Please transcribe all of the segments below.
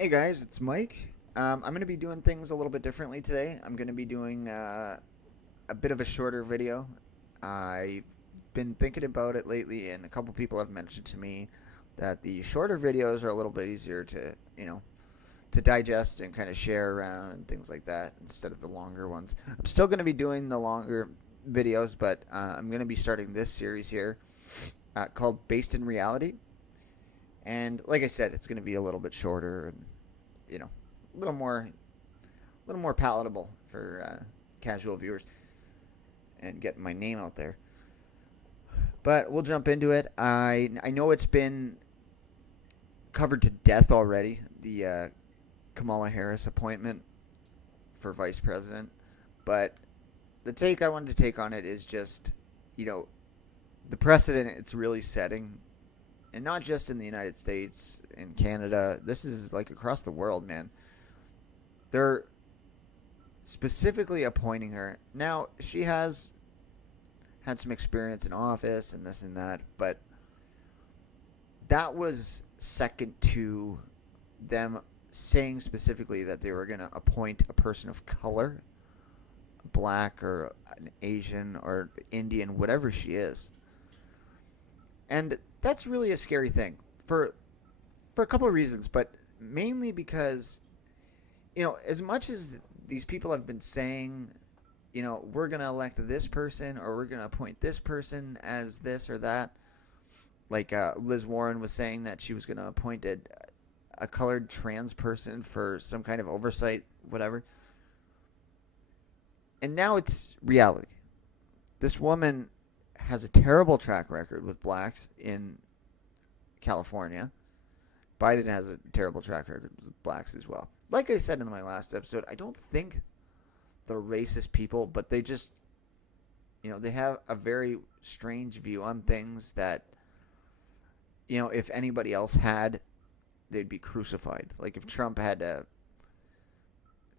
Hey guys, it's Mike. I'm going to be doing things a little bit differently today. I'm going to be doing a bit of a shorter video. I've been thinking about it lately, and a couple people have mentioned to me that the shorter videos are a little bit easier to digest and kind of share around and things like that instead of the longer ones. I'm still going to be doing the longer videos, but I'm going to be starting this series here called Based in Reality. And like I said, it's going to be a little bit shorter and a little more palatable for casual viewers and getting my name out there. But we'll jump into it. I know it's been covered to death already. The Kamala Harris appointment for vice president, but the take I wanted to take on it is just the precedent it's really setting, and not just in the United States and Canada. This is like across the world, man. They're specifically appointing her. Now, she has had some experience in office and this and that, but that was second to them saying specifically that they were going to appoint a person of color, black or an Asian or Indian, whatever she is. And that's really a scary thing for a couple of reasons, but mainly because as much as these people have been saying, we're going to elect this person or we're going to appoint this person as this or that, like Liz Warren was saying that she was going to appoint a colored trans person for some kind of oversight, whatever. And now it's reality. This woman has a terrible track record with blacks in California. Biden has a terrible track record with blacks as well. Like I said in my last episode, I don't think they're racist people, but they just, they have a very strange view on things that, if anybody else had, they'd be crucified. Like if Trump had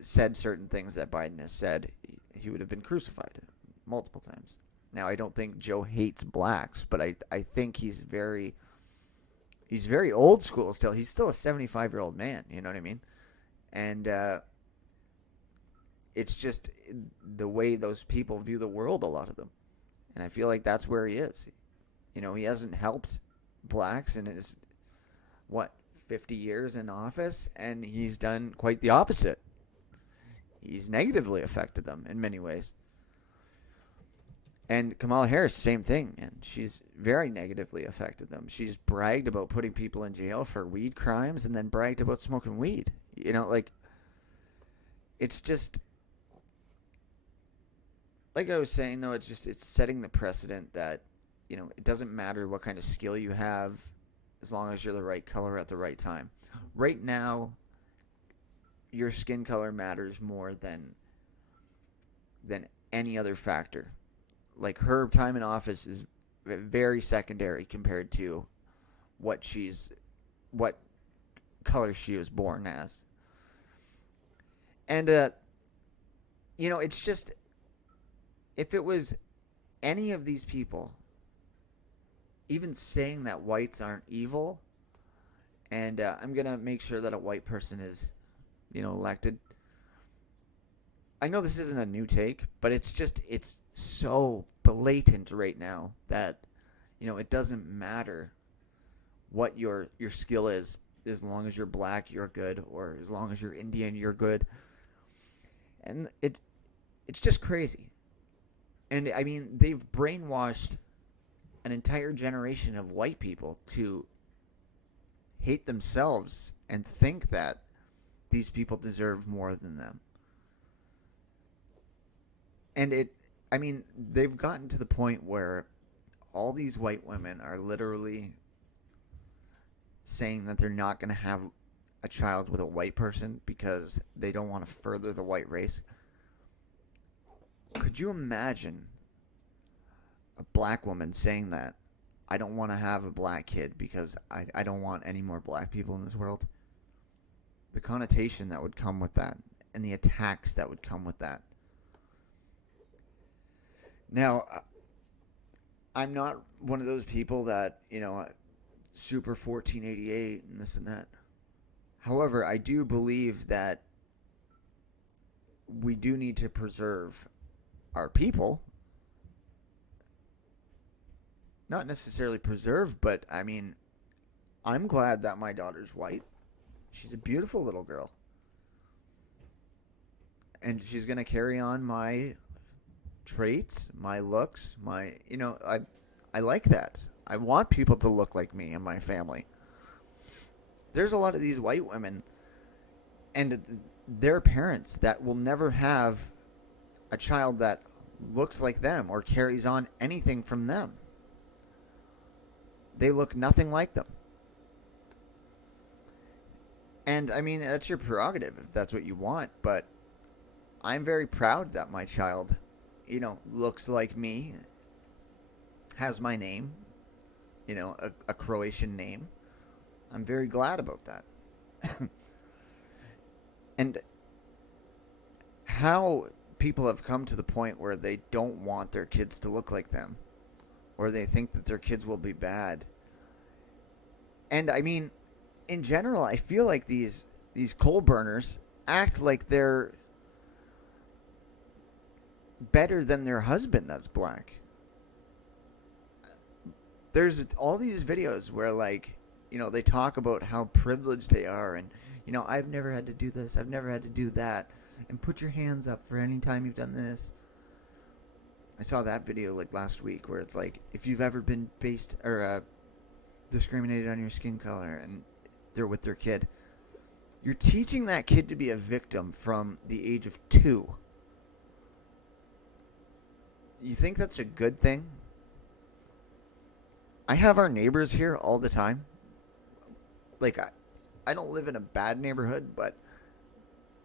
said certain things that Biden has said, he would have been crucified multiple times. Now, I don't think Joe hates blacks, but I think he's very old school still. He's still a 75-year-old man, you know what I mean? And it's just the way those people view the world, a lot of them. And I feel like that's where he is. He hasn't helped blacks in his, 50 years in office, and he's done quite the opposite. He's negatively affected them in many ways. And Kamala Harris, same thing, and she's very negatively affected them. She's bragged about putting people in jail for weed crimes and then bragged about smoking weed. It's just, like I was saying, though, it's setting the precedent that, it doesn't matter what kind of skill you have as long as you're the right color at the right time. Right now, your skin color matters more than any other factor. Like her time in office is very secondary compared to what color she was born as. And it's just, if it was any of these people even saying that whites aren't evil, and I'm gonna make sure that a white person is elected. I know this isn't a new take, but it's so blatant right now that it doesn't matter what your skill is, as long as you're black you're good, or as long as you're Indian you're good. And it's just crazy. And I mean, they've brainwashed an entire generation of white people to hate themselves and think that these people deserve more than them. And they've gotten to the point where all these white women are literally saying that they're not going to have a child with a white person because they don't want to further the white race. Could you imagine a black woman saying that? I don't want to have a black kid because I don't want any more black people in this world. The connotation that would come with that, and the attacks that would come with that. Now, I'm not one of those people that, super 1488 and this and that. However, I do believe that we do need to preserve our people. Not necessarily preserve, but I mean, I'm glad that my daughter's white. She's a beautiful little girl. And she's going to carry on my traits, my looks, I like that. I want people to look like me and my family. There's a lot of these white women and their parents that will never have a child that looks like them or carries on anything from them. They look nothing like them. And I mean, that's your prerogative if that's what you want, but I'm very proud that my child, looks like me, has my name, a Croatian name. I'm very glad about that. And how people have come to the point where they don't want their kids to look like them, or they think that their kids will be bad. And I mean, in general, I feel like these coal burners act like they're better than their husband that's black. There's all these videos where, like, they talk about how privileged they are, and I've never had to do this, I've never had to do that, and put your hands up for any time you've done this. I saw that video like last week where it's like, if you've ever been discriminated on your skin color, and they're with their kid, you're teaching that kid to be a victim from the age of 2. You think that's a good thing? I have our neighbors here all the time. Like, I don't live in a bad neighborhood, but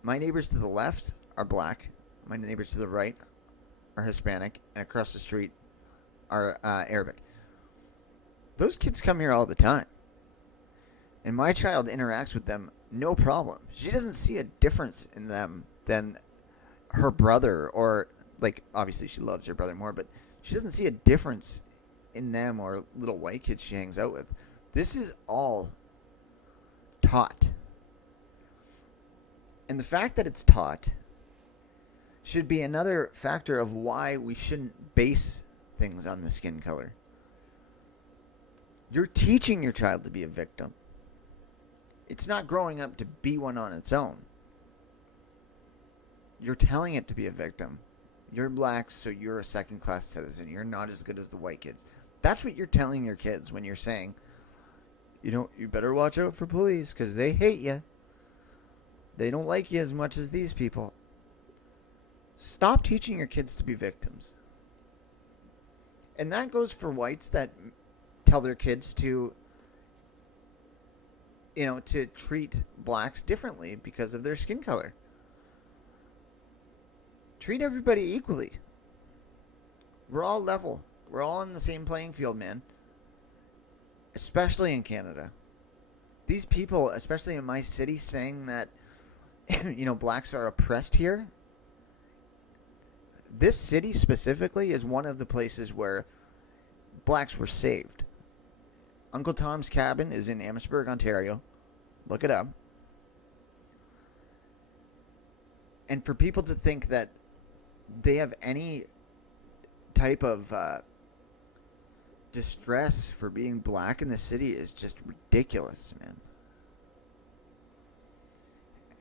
my neighbors to the left are black. My neighbors to the right are Hispanic. And across the street are Arabic. Those kids come here all the time. And my child interacts with them no problem. She doesn't see a difference in them than her brother, or, like, obviously she loves her brother more, but she doesn't see a difference in them or little white kids she hangs out with. This is all taught. And the fact that it's taught should be another factor of why we shouldn't base things on the skin color. You're teaching your child to be a victim. It's not growing up to be one on its own. You're telling it to be a victim. You're black, so you're a second-class citizen. You're not as good as the white kids. That's what you're telling your kids when you're saying, you better watch out for police because they hate you. They don't like you as much as these people. Stop teaching your kids to be victims. And that goes for whites that tell their kids to treat blacks differently because of their skin color. Treat everybody equally. We're all level. We're all in the same playing field, man. Especially in Canada. These people, especially in my city, saying that, blacks are oppressed here. This city specifically is one of the places where blacks were saved. Uncle Tom's Cabin is in Amherstburg, Ontario. Look it up. And for people to think that they have any type of distress for being black in the city is just ridiculous, man.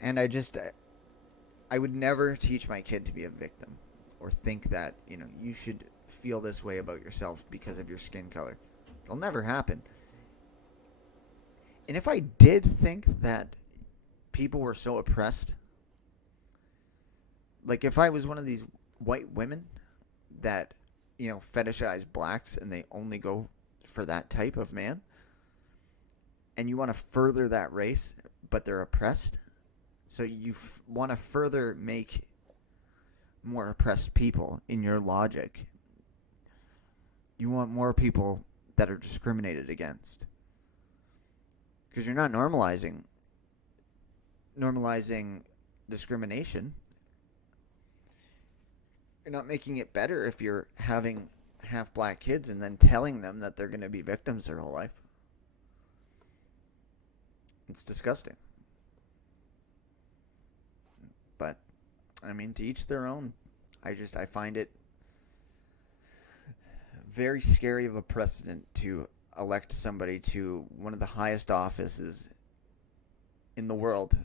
And I would never teach my kid to be a victim or think that, you should feel this way about yourself because of your skin color. It'll never happen. And if I did think that people were so oppressed, like if I was one of these white women that, fetishize blacks and they only go for that type of man, and you want to further that race, but they're oppressed, so you want to further make more oppressed people in your logic. You want more people that are discriminated against. Because you're not normalizing discrimination. You're not making it better if you're having half black kids and then telling them that they're going to be victims their whole life. It's disgusting. I mean, to each their own. I find it very scary of a precedent to elect somebody to one of the highest offices in the world,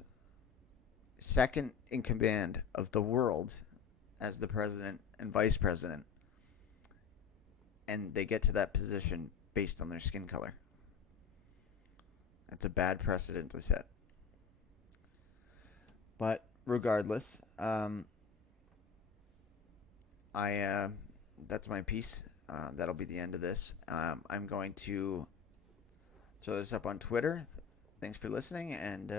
second in command of the world as the president and vice president, and they get to that position based on their skin color. That's a bad precedent to set. But regardless, that's my piece. That'll be the end of this. I'm going to throw this up on Twitter. Thanks for listening, and